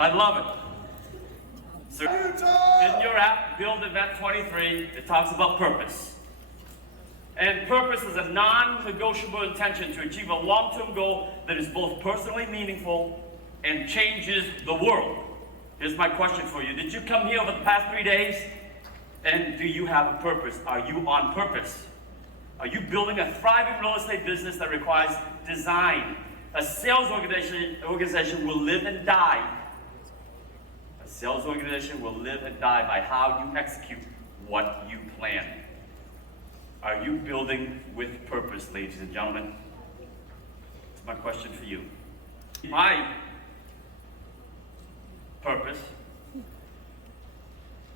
I love it. So in your app, Build Event 23, it talks about purpose. And purpose is a non-negotiable intention to achieve a long-term goal that is both personally meaningful and changes the world. Here's my question for you. Did you come here over the past 3 days? And do you have a purpose? Are you on purpose? Are you building a thriving real estate business that requires design? A sales organization will live and die. A sales organization will live and die by how you execute what you plan. Are you building with purpose, ladies and gentlemen? That's my question for you. My purpose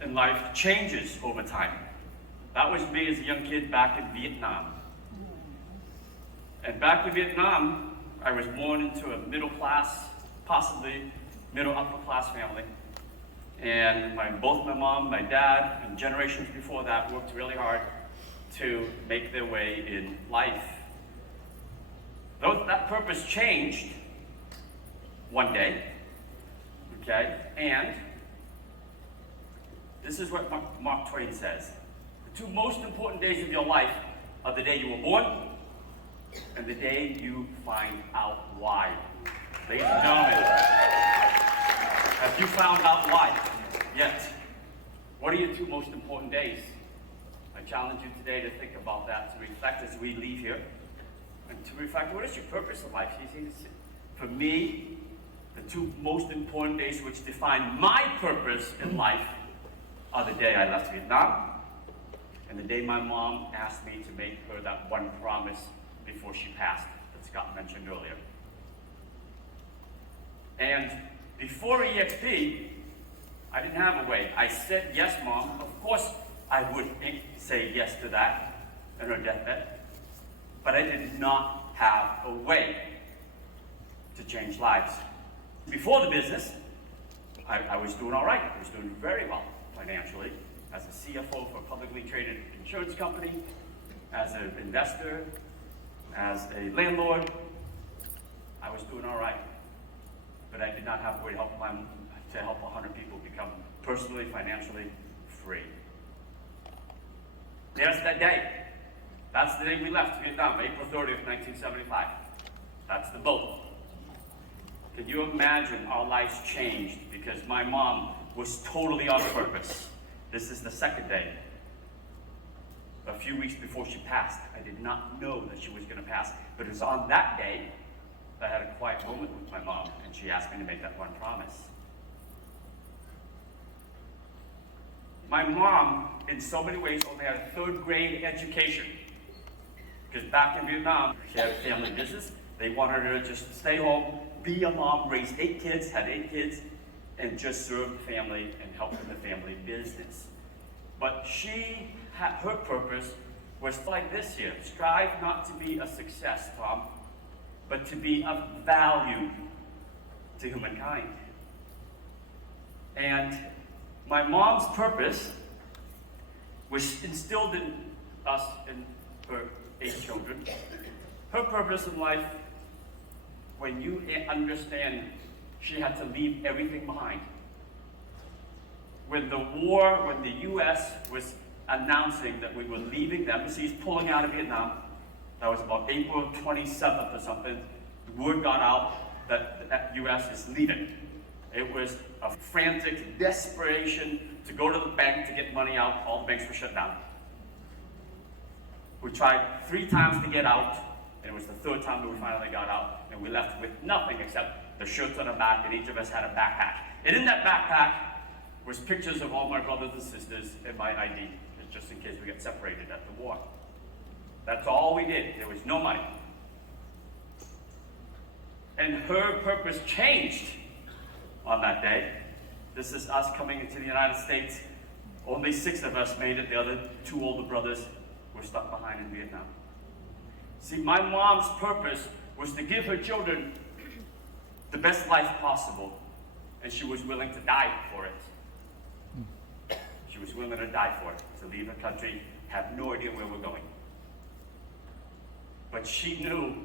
in life changes over time. That was me as a young kid back in Vietnam. And back in Vietnam, I was born into a middle class, possibly middle upper class family. And both my mom, my dad, and generations before that worked really hard to make their way in life. Though that purpose changed one day, okay? And this is what Mark Twain says. The two most important days of your life are the day you were born and the day you find out why. Ladies and gentlemen, have you found out why yet? What are your two most important days? I challenge you today to think about that, to reflect as we leave here, and to reflect, what is your purpose in life? For me, the two most important days which define my purpose in life are the day I left Vietnam and the day my mom asked me to make her that one promise before she passed that Scott mentioned earlier. And before EXP, I didn't have a way. I said, yes, Mom, of course I would say yes to that in her deathbed, but I did not have a way to change lives. Before the business, I was doing all right. I was doing very well financially as a CFO for a publicly traded insurance company, as an investor, as a landlord. I was doing all right, but I did not have a way to help 100 people become personally, financially free. There's that day. That's the day we left Vietnam, April 30th, 1975. That's the boat. Can you imagine our lives changed because my mom was totally on purpose? This is the second day. A few weeks before she passed, I did not know that she was going to pass, but it was on that day that I had a quiet moment with my mom, and she asked me to make that one promise. My mom, in so many ways, only had a third grade education. Because back in Vietnam, she had a family business. They wanted her to just stay home, be a mom, raise 8 kids, had 8 kids, and just serve the family and help in the family business. But her purpose was like this here. Strive not to be a success, Tom, but to be of value to humankind. And my mom's purpose was instilled in us and her 8 children. Her purpose in life, when you understand she had to leave everything behind. When the U.S. was announcing that we were leaving the embassies, pulling out of Vietnam, that was about April 27th or something, the word got out that the U.S. is leaving. It was a frantic desperation to go to the bank to get money out. All the banks were shut down. We tried 3 times to get out, and it was the 3rd time that we finally got out, and we left with nothing except the shirts on our back, and each of us had a backpack. And in that backpack was pictures of all my brothers and sisters and my ID, just in case we got separated at the war. That's all we did. There was no money. And her purpose changed on that day. This is us coming into the United States. Only 6 of us made it. The other 2 older brothers were stuck behind in Vietnam. See, my mom's purpose was to give her children the best life possible, and she was willing to die for it. She was willing to die for it, to leave her country, have no idea where we're going. But she knew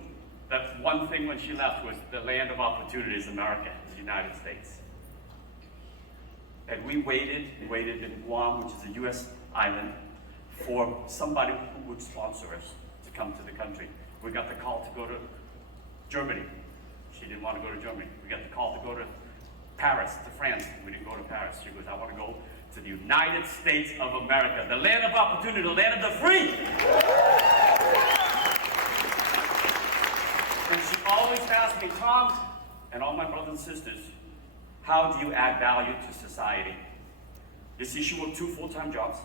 that one thing when she left was the land of opportunities, America, the United States. And we waited in Guam, which is a U.S. island, for somebody who would sponsor us to come to the country. We got the call to go to Germany. She didn't want to go to Germany. We got the call to go to Paris, to France. We didn't go to Paris. She goes, I want to go to the United States of America, the land of opportunity, the land of the free. And she always asked me, Tom, and all my brothers and sisters, how do you add value to society? You see, she worked 2 full-time jobs,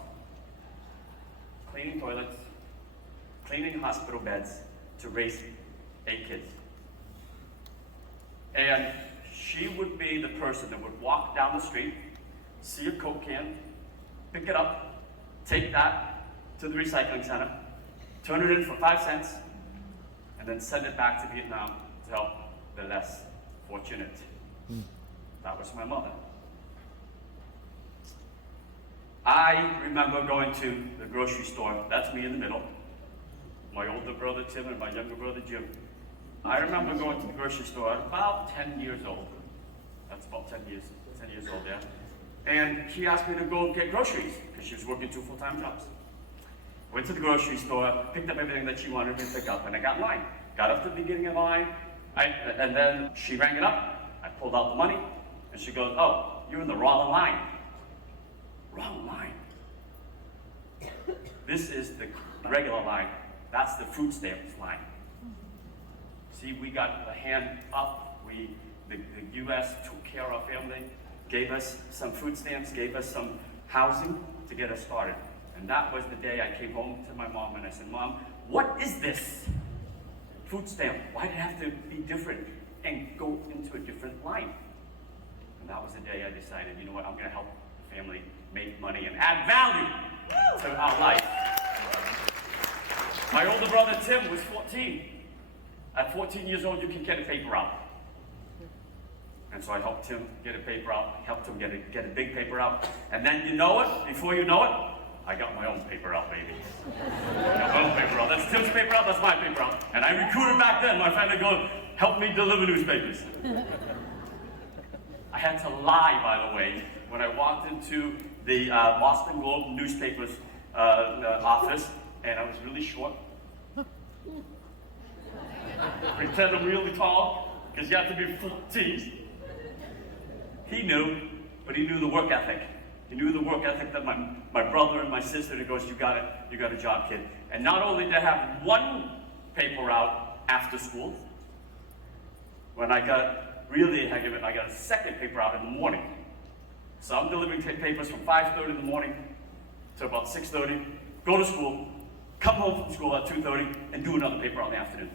cleaning toilets, cleaning hospital beds to raise 8 kids. And she would be the person that would walk down the street, see a Coke can, pick it up, take that to the recycling center, turn it in for 5 cents, and then send it back to Vietnam to help the less fortunate. That was my mother. I remember going to the grocery store. That's me in the middle. My older brother Tim and my younger brother Jim. I remember going to the grocery store at about 10 years old. That's about 10 years old, yeah. And she asked me to go get groceries because she was working 2 full-time jobs. Went to the grocery store, picked up everything that she wanted me to pick up, and I got in line. Got up to the beginning of the line, and then she rang it up. I pulled out the money, and she goes, oh, you're in the wrong line. Wrong line. This is the regular line. That's the food stamps line. See, we got the hand up. The U.S. took care of our family, gave us some food stamps, gave us some housing to get us started. And that was the day I came home to my mom and I said, Mom, what is this food stamp? Why did it have to be different and go into a different line? And that was the day I decided, you know what, I'm going to help the family make money and add value to our life. My older brother Tim was 14. At 14 years old, you can get a paper route. And so I helped him get a paper out, helped him get a big paper out. And then you know it, before you know it, I got my own paper out, baby. I got my own paper out. That's Tim's paper out, that's my paper out. And I recruited back then my friend to go help me deliver newspapers. I had to lie, by the way, when I walked into the Boston Globe newspaper's office, and I was really short. Pretend I'm really tall, because you have to be 14. He knew, but he knew the work ethic. He knew the work ethic that my brother and my sister, he goes, you got a job, kid. And not only did I have one paper out after school, when I got a second paper out in the morning. So I'm delivering papers from 5:30 in the morning to about 6:30, go to school, come home from school at 2:30, and do another paper out in the afternoon.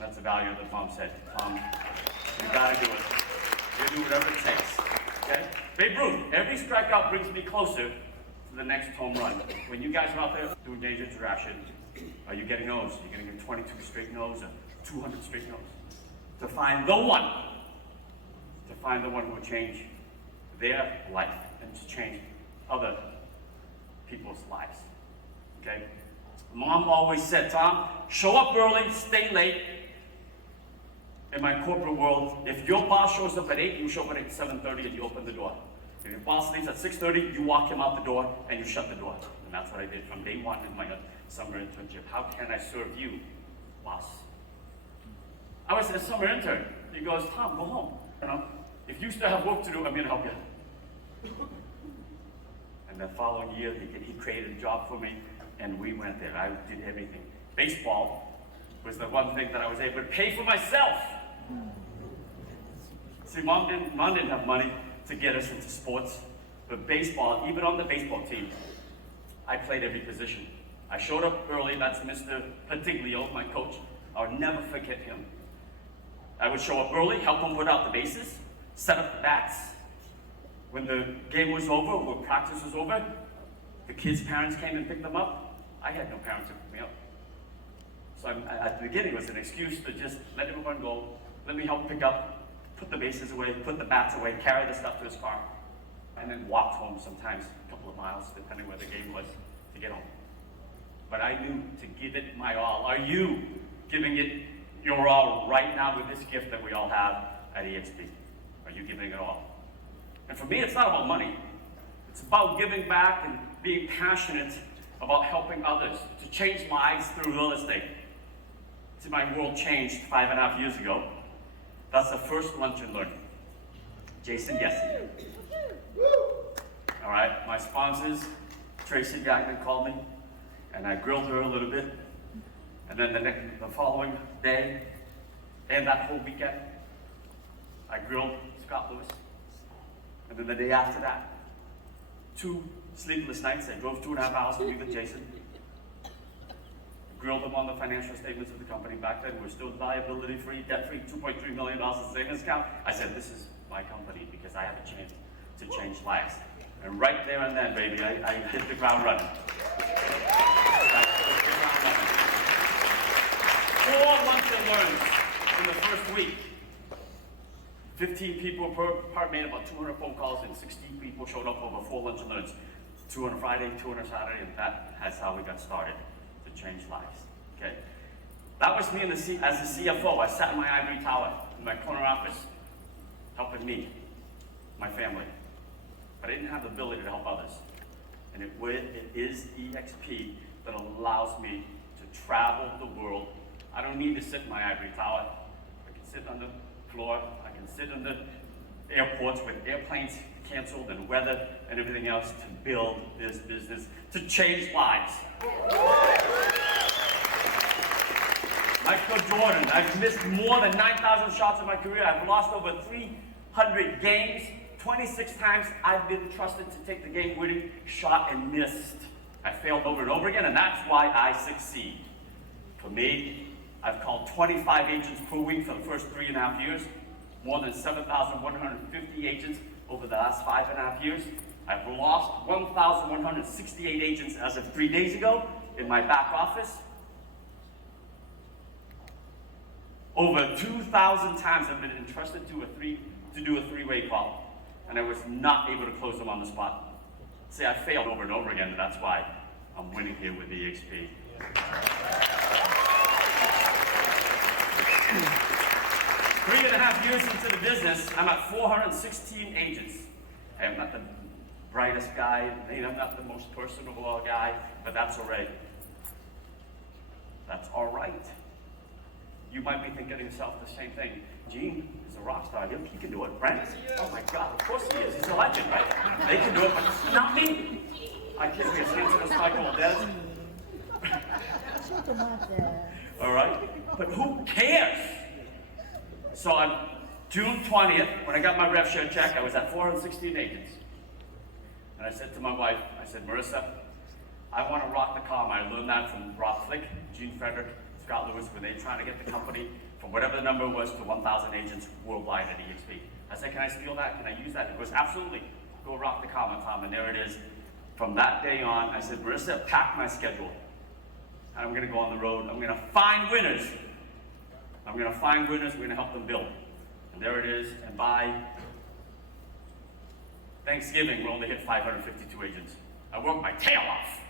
That's the value that Mom said. Tom, you gotta do it. You do whatever it takes. Okay? Babe Ruth, every strikeout brings me closer to the next home run. When you guys are out there doing danger interaction, are you getting those? You're gonna get 22 straight no's or 200 straight no's. To find the one who will change their life and to change other people's lives. Okay? Mom always said, Tom, show up early, stay late. In my corporate world, if your boss shows up at 8, you show up at 7:30 and you open the door. If your boss leaves at 6:30, you walk him out the door and you shut the door. And that's what I did from day one in my summer internship. How can I serve you, boss? I was a summer intern. He goes, Tom, go home. You know, if you still have work to do, I'm going to help you. And the following year, he created a job for me, and we went there. I did everything. Baseball was the one thing that I was able to pay for myself. See, Mom didn't have money to get us into sports, but baseball, even on the baseball team, I played every position. I showed up early. That's Mr. Patiglio, my coach. I'll never forget him. I would show up early, help him put out the bases, set up the bats. When the game was over, when practice was over, the kids' parents came and picked them up. I had no parents to pick me up. So at the beginning, it was an excuse to just let everyone go, let me help pick up, put the bases away, put the bats away, carry the stuff to his car, and then walked home sometimes a couple of miles, depending where the game was, to get home. But I knew to give it my all. Are you giving it your all right now with this gift that we all have at expi? Are you giving it all? And for me, it's not about money. It's about giving back and being passionate about helping others to change lives through real estate. See, my world changed 5.5 years ago. That's the first lunch and learn. Jason Yessi. All right, my sponsors, Tracy Gagnon called me, and I grilled her a little bit. And then the following day, and that whole weekend, I grilled Scott Lewis. And then the day after that, 2 sleepless nights. I drove 2.5 hours to be with Jason. Grilled him on the financial statements of the company. Back then, we're still liability-free, debt-free, $2.3 million in savings account. I said, this is my company because I have a chance to change lives. And right there and then, baby, I hit the ground running. 4 lunch and learns in the first week. 15 people per part, made about 200 phone calls, and 16 people showed up over 4 lunch and learns. 2 on a Friday, 2 on a Saturday, and that's how we got started to change lives. Okay, that was me as the CFO. I sat in my ivory tower in my corner office, helping me, my family, but I didn't have the ability to help others. And it is EXP that allows me to travel the world. I don't need to sit in my ivory tower. I can sit on the floor. I can sit in the airports with airplanes canceled and weather and everything else to build this business, to change lives. Michael Jordan, I've missed more than 9,000 shots in my career. I've lost over 300 games. 26 times I've been trusted to take the game-winning shot and missed. I failed over and over again, and that's why I succeed. For me, I've called 25 agents per week for the first 3.5 years, more than 7,150 agents over the last 5.5 years. I've lost 1,168 agents as of 3 days ago in my back office. Over 2,000 times I've been entrusted to do a three-way call, and I was not able to close them on the spot. See, I failed over and over again, and that's why I'm winning here with EXP. 3.5 years into the business, I'm at 416 agents. I'm not the brightest guy, I'm not the most personable guy, but that's all right. That's all right. You might be thinking to yourself the same thing. Gene is a rock star. He can do it. Brent? Oh my God, of course he is. He's a legend, right? They can do it, but not me. I can't be as handsome as Michael Des. All right? But who cares? So on June 20th, when I got my rev share check, I was at 416 agents. And I said to my wife, I said, Marissa, I want to rock the calm. I learned that from Rob Flick, Gene Frederick, Scott Lewis, when they trying to get the company from whatever the number was to 1,000 agents worldwide at EXP. I said, can I steal that? Can I use that? He goes, absolutely. Go rock the calm, Tom. And there it is. From that day on, I said, Marissa, pack my schedule. And I'm going to go on the road. I'm going to find winners. I'm going to find winners. We're going to help them build. And there it is. And by Thanksgiving, we only hit 552 agents. I worked my tail off.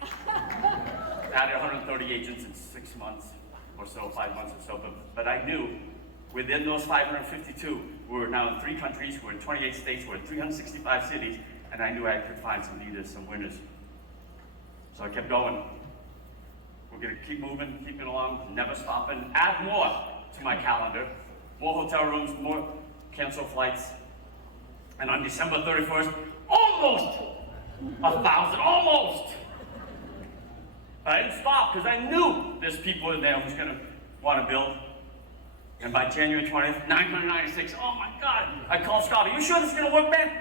Added 130 agents in 6 months or so, 5 months or so. But I knew within those 552, we were now in 3 countries, we're in 28 states, we're in 365 cities, and I knew I could find some leaders, some winners. So I kept going. We're going to keep moving, keeping along, never stopping, add more to my calendar. More hotel rooms, more canceled flights. And on December 31st, almost 1,000, almost. I didn't stop because I knew there's people in there who's going to want to build. And by January 20th, 996, oh my God, I called Scott, are you sure this is going to work, man?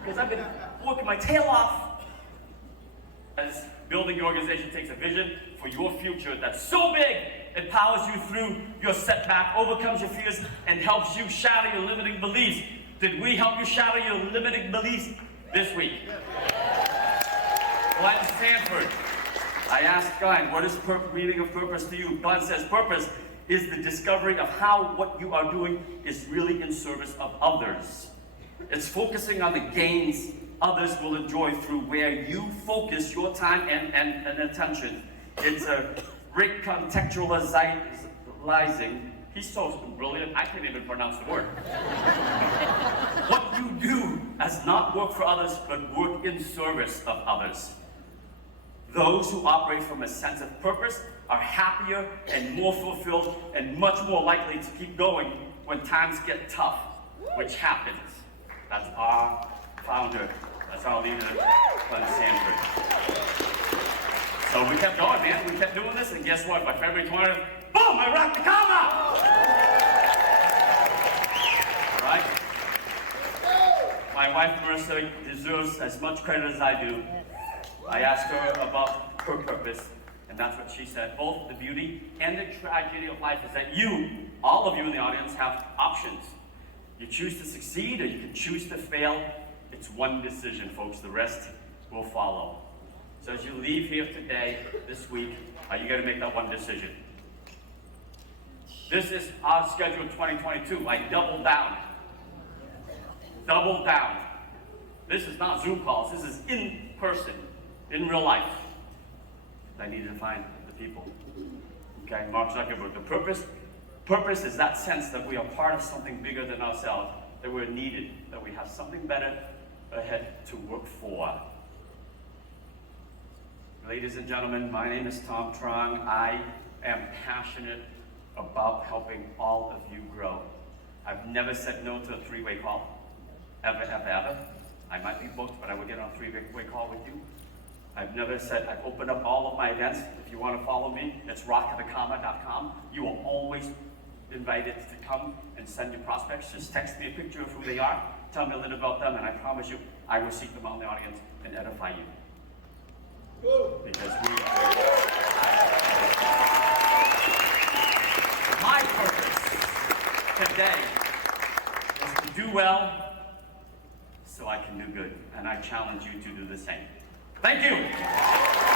Because I've been working my tail off. As building your organization takes a vision for your future that's so big, it powers you through your setback, overcomes your fears, and helps you shatter your limiting beliefs. Did we help you shatter your limiting beliefs this week? Clint Sanford. I asked Glenn, what is meaning of purpose to you? Glenn says, purpose is the discovery of how what you are doing is really in service of others. It's focusing on the gains others will enjoy through where you focus your time and attention. It's a Rick contextualizing. He's so brilliant, I can't even pronounce the word. What you do as not work for others, but work in service of others. Those who operate from a sense of purpose are happier and more fulfilled and much more likely to keep going when times get tough, which happens. That's our founder. That's our leader, Clint Sanford. So we kept going, man. We kept doing this, and guess what? By February 20th, boom, I rocked the comma! Right? My wife, Marissa, deserves as much credit as I do. I asked her about her purpose, and that's what she said. Both the beauty and the tragedy of life is that you, all of you in the audience, have options. You choose to succeed, or you can choose to fail. It's one decision, folks. The rest will follow. So as you leave here today, this week, are you going to make that one decision? This is our schedule 2022. I doubled down. Double down. This is not Zoom calls. This is in person, in real life. I need to find the people. Okay, Mark Zuckerberg. The purpose is that sense that we are part of something bigger than ourselves, that we're needed, that we have something better ahead to work for. Ladies and gentlemen, my name is Tom Truong. I am passionate about helping all of you grow. I've never said no to a three-way call. Ever, ever, ever. I might be booked, but I would get on a three-way call with you. I've never said, I've opened up all of my events. If you want to follow me, it's rockofthecomma.com. You are always invited to come and send your prospects. Just text me a picture of who they are. Tell me a little about them, and I promise you, I will seek them out in the audience and edify you. Because my purpose today is to do well so I can do good. And I challenge you to do the same. Thank you.